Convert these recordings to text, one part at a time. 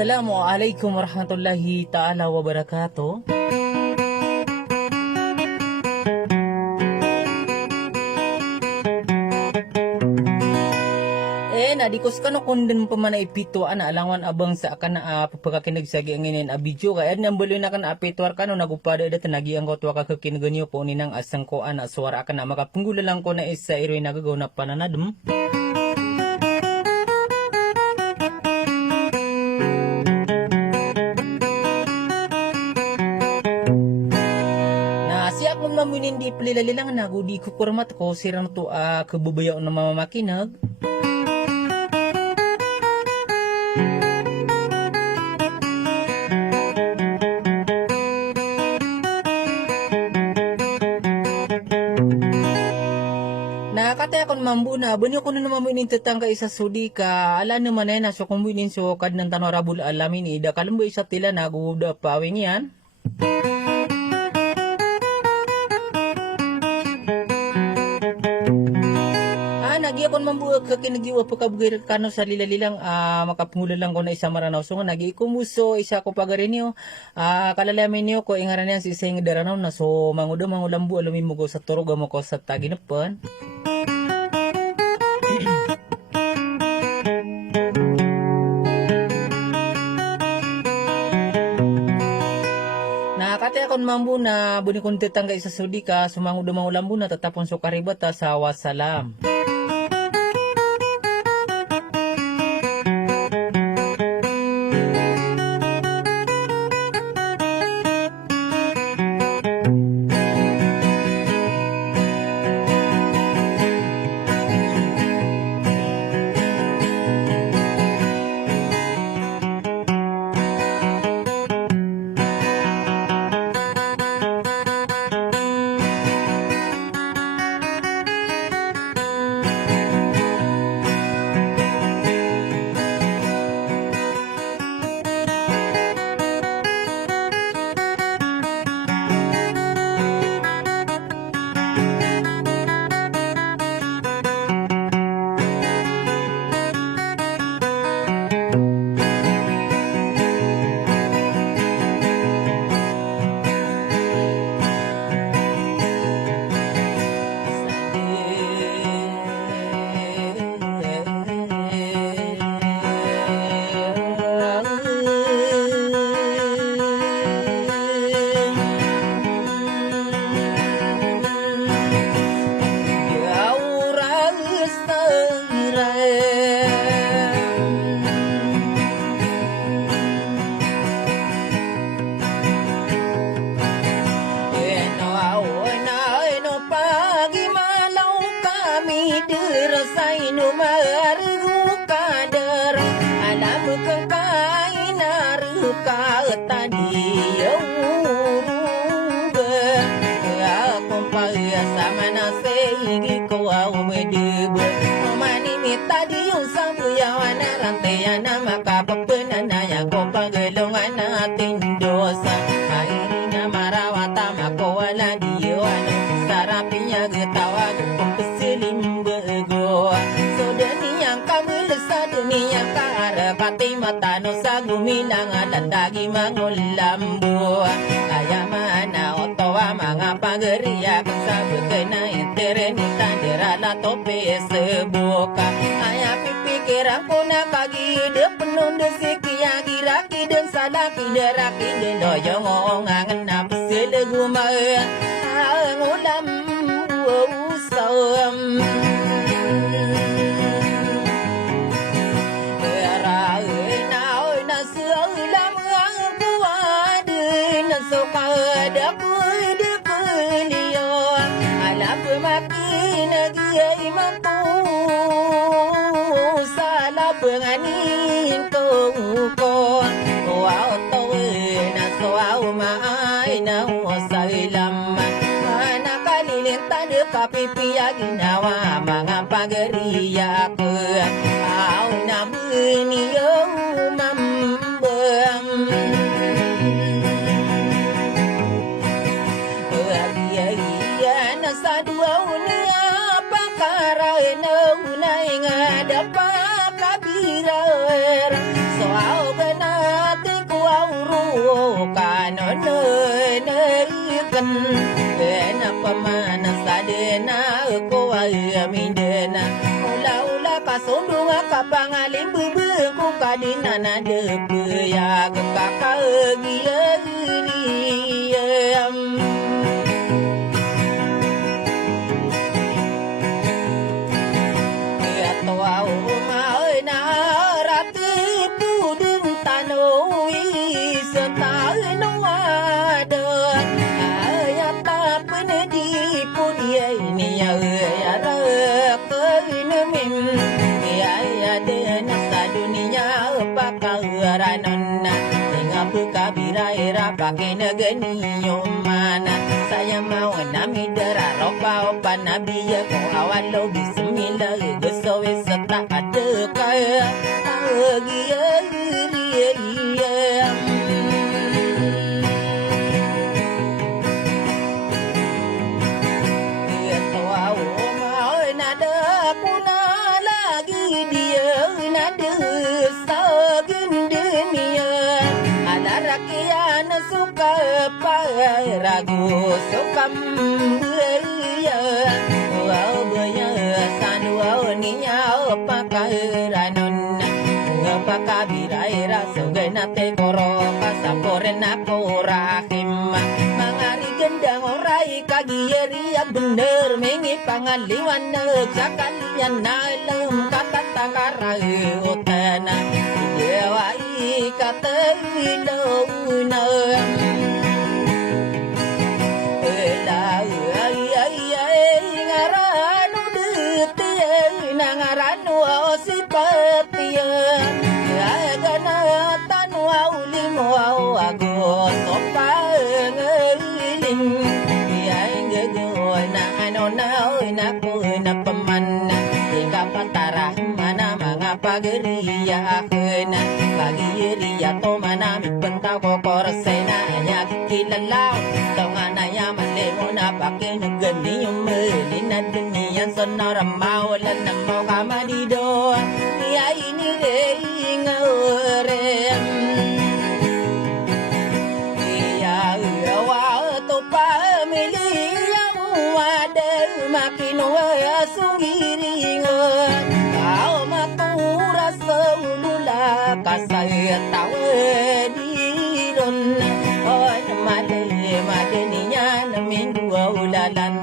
Assalamualaikum warahmatullahi ta'ala wabarakatuh. Nadikos ka no kunden pamana ipito ana alangan abang sa akan papakakinig sa gianginin a video kaya nang buloy na kan apituar ka no nagupada da tanagi ang kotwa ka kakinaganyo po ninang asang ko ana suara ka na makapunggula lang ko na isa iroy nagagaw na pananadum. Siya kung mamunin di palilali lang nagudi ko kurmat ko sirang to kabubayaw na mamakinag. Nakataya kon mambuna, banyo ko na naman inintatang ka isa sudi ka, ala naman na so kung winin so kad ng tanorabul alamin ida kalambo isa tila naguda pawing yan. Nagi akong mambuag ka kinagiwa pagkabugay kano sa lilalilang makapungula lang ko na isa maranaw. So nga nagi ikumuso isa ko pagarin niyo kalalamin niyo ko ingaran niya si isang daranaw na so mangulambu alamin mo ko sa turuga mo ko sa taginapan. Nakataya kon mambu na buni kon tetangga isa sudi ka sumangulambu na tatapon so karibata sa wasalam. Dirasai no maru kader alam kang kainar ka tadi aku paya sama na seigi ko au medebe mani mi tadi yung sabu ya wana ranteya na makapapenana ya ko pagelongan natin dosa airina marawata mako wala diwana sarapinya getawa kung pesilim so daniyang kamulsa dunia kaara pati mata no sa gumilang alandagi mangulambo ayamana otowa mga pageriya kasabagay na interenita dirala tope sebuka aya pipikiran ko na pagide penuh desikia giraki dan salaki deraki deloyong ongangan na pesele gumaya ngulambo usawam ada kuda pelio ala pemakin giai mampu salah penganin ko au to na so au mai na wasailam mana kalilin tade kapipi aginawa mga pageriya ko au na muni yo mambam sa dua unia pakara na unay nga dapa kabira so au gana kan na pamana sadena ko amindena ula kasondu ka pangalim bubu ko kadina na de ya ka pakai negeni mana saya mau nami dera ropa opa nabi ya ko awalo bismillah goso wisata ada kaya agi ragu sokam beria wow beria sanu ninya pakai ranon pakai birai raso genate koro pasaporena korahim mangani gendang orai kagieri ya bener mengi pangaliwan sakalian nalem kata takarai utana dewai kata ilona Pageriya kena pageriya to manami bentau kokor sena nya kilalaw tongana ya male mona pakin gani yumeli na dunia sonora mawala na mo kamadido ya ini re ngore ya wa to pamili ya wade makino asungiri kasaya tahu di don oi made ninya na minggu ulalan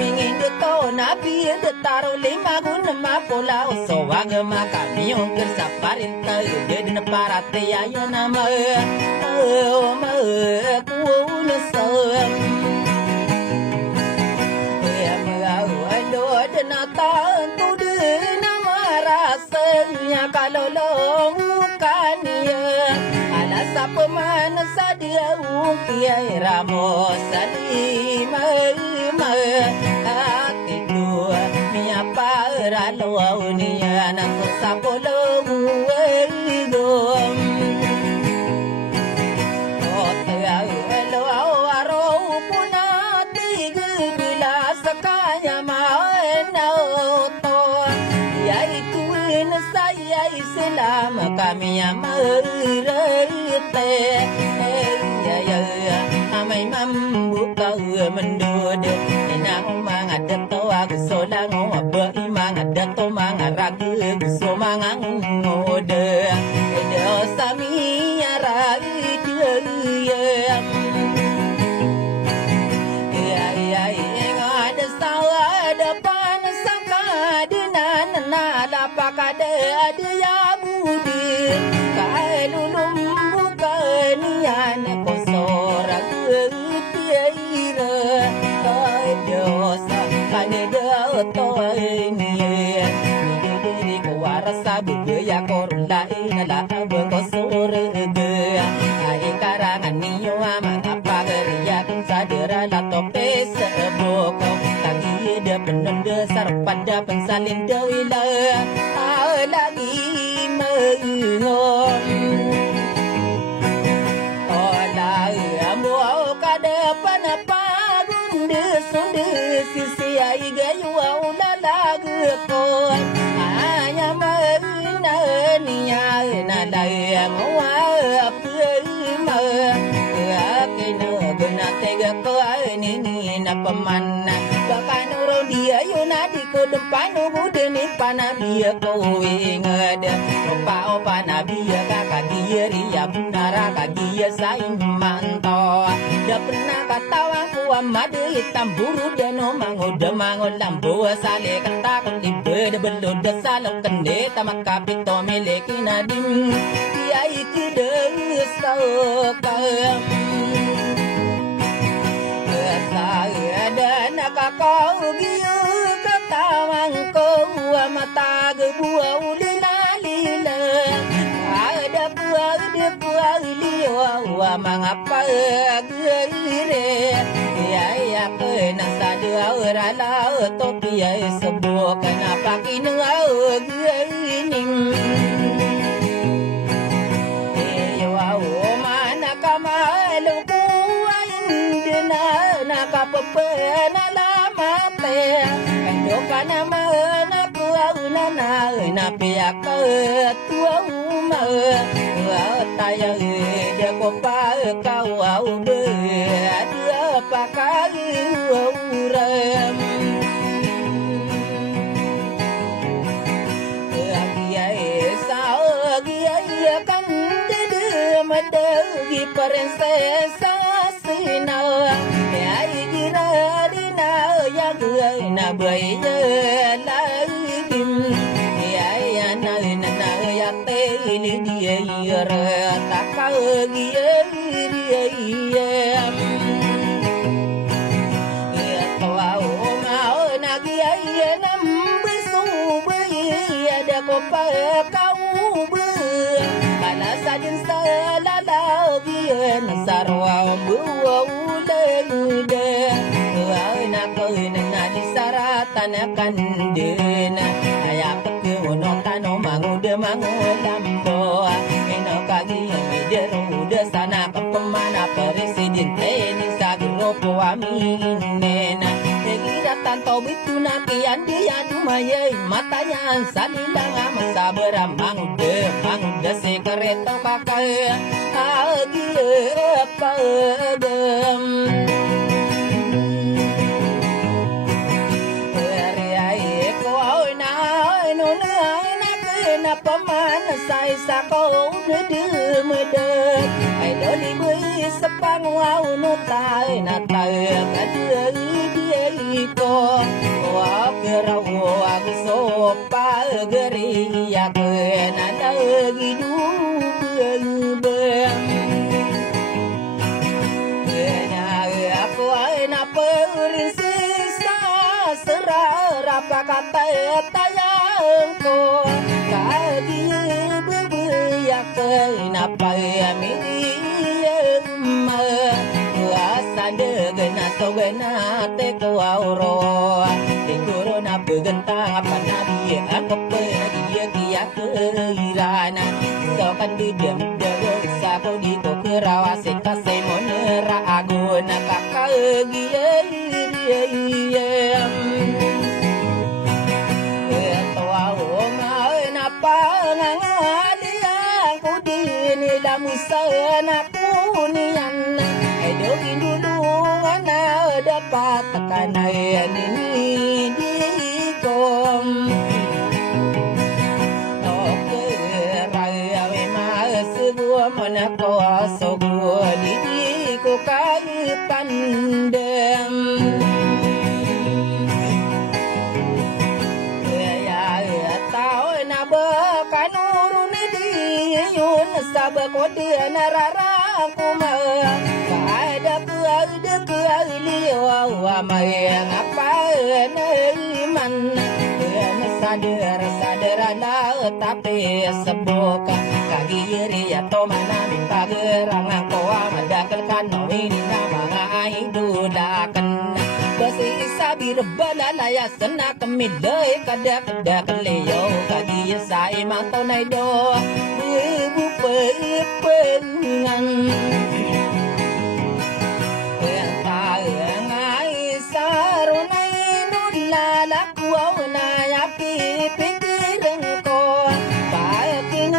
minggu to nabi de taro lima gun ma pola so waga ma kamion ker saparin ta de na parate ya yo na ma ku no so ya ma do de na ta tu de na marasanya kalau pemana sadia ukia ramo salima ma akitu mia para lo unia na sapolo muego otea lo aro puna tigu bila sakanya ma na to ya itu saya Islam kami amara amai mambu kau mendode inang mangadat to aku solang oba mangadat to mangaragu so mangang ngode do sami aragi dia ngada sawa depan sangka dinan nala pakade dia budi kalulum nian kosora tiira dosa kane do to ni ni ko warasa buge ya korula inala bo kosora ge ai karangan niyo ama pageriya sadera la to pesa boko tangi de penende sar pada pensalin dewila lagi mengom sisi ai gayu la lagu ko anya marina niya na dai mo wa pu ma akino guna te ko ini na pamana Bakan orang dia yuna di ko depan bude ni pana dia ko ingada Opa nabi kakak dia ria bunara kagia saing manto Dia pernah katawa ku amade hitam buru dan mango demango lambo sale katakon libe de belud salok kende tamak kapito miliki nadim dia itu desokam saya dan kau giu ketawang kau mata gebua ulila lila ada buah liwa mengapa gere ya kena sadar rala topi sebuah kenapa kini gini mana kamalu kapena lama pe kando kana mana kuauna na pia ka tua uma taya de ko pa ka au be dia pa ka uram agia sao agia kan de made gi princesa sina na bơi la kim ya na ya te li dia ra ta ka dia dia to au ma na dia nam bisu bơi ada ko pa kau bơ kana sadin sa la la dia na sarwa bu le de na ko na di saratan kandena ayak ke ono tano mangu de mangu lambo eno kagi mi de rude sana pemana presidente ni sagro po aminena egi datang to bituna kian dia dumaye matanya salilanga masabara mangu de sekreto pakai agi pagam pamana sai sa ko de mede ai do li bui sepang wau no tai na tai ka de ko wa ke ra wa so pa geri ya ke na da gi du be na ko ai na perin sisa sera rapa kata tayang ko napa mi ma asande gena to gena te ko auro te kuro na pegenta apa na dia aku pe dia kia ke irana so kan di dem de sa ko di ko kerawa se ka se monera agona kaka gie to au ma napa musana kunian edo dulu ana dapat tekanai ini dikom oke raya ma sebuah mana kuasa gua di ko kai pandem ya tau na ba kanurun di yun sab ko dia narara kuma ada liwa mai ngapa man sadar na tapi sebok kagi ri atau mana pagerang ko amadakal kan ini nama idulakan basi sabir balala ya sana kamilay kada leo kagi sai mantau nai do bu pengan ngai sarunai nulala kuau na ya pipikiran ko pakin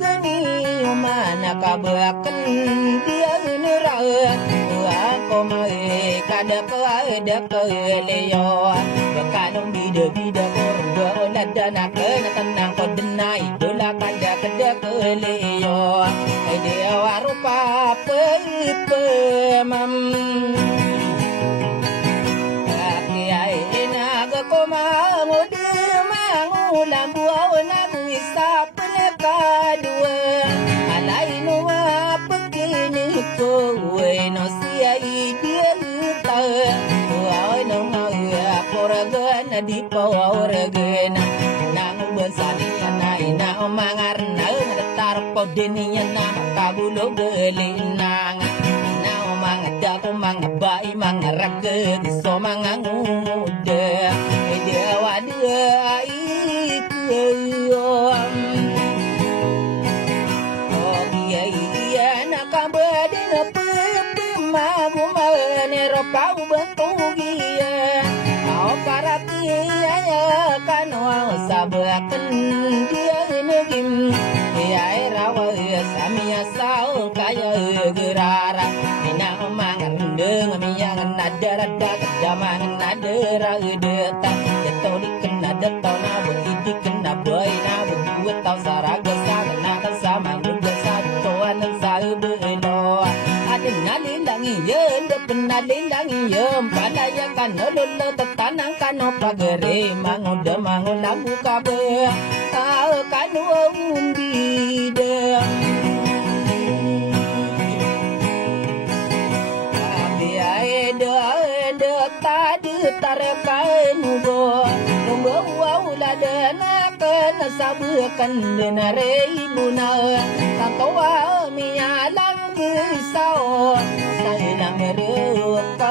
gani mana kabakan dia nera ako mai kada ke leyo kanong bida kordo ladana kana tanang ko denai dola kada ke leyo dia warupa pemam ai naga koma ngode mangulam buau nagu isap lekadua alai no apekini ko no sia dia ta ai no ngaya poragana di pawaragana nang besani nai na mangarna tar podenia na kabulo gelinang mangada ko mga bai mga raga di so mga nguda dia wadia ikuyom oh iya nakabadi na pema bumane ro pau bentugia au karati ya kano sabakan dia negim ya rawa samia sao kaya gerara mangandeng miyangan nadara zaman nadara udeta jetoli kena detol na budi kena boy na buat tau saraga sana kan sama muda satuan saube no ada nalilangi yem depan nalilangi yem padaya kan lolo tetanang kan pagere mangoda mangolambu kabe kan umbi dem tadi tarakan bo wow la dana kan sabukan denare ibuna tatawa mi alang kisau sai lang ru ka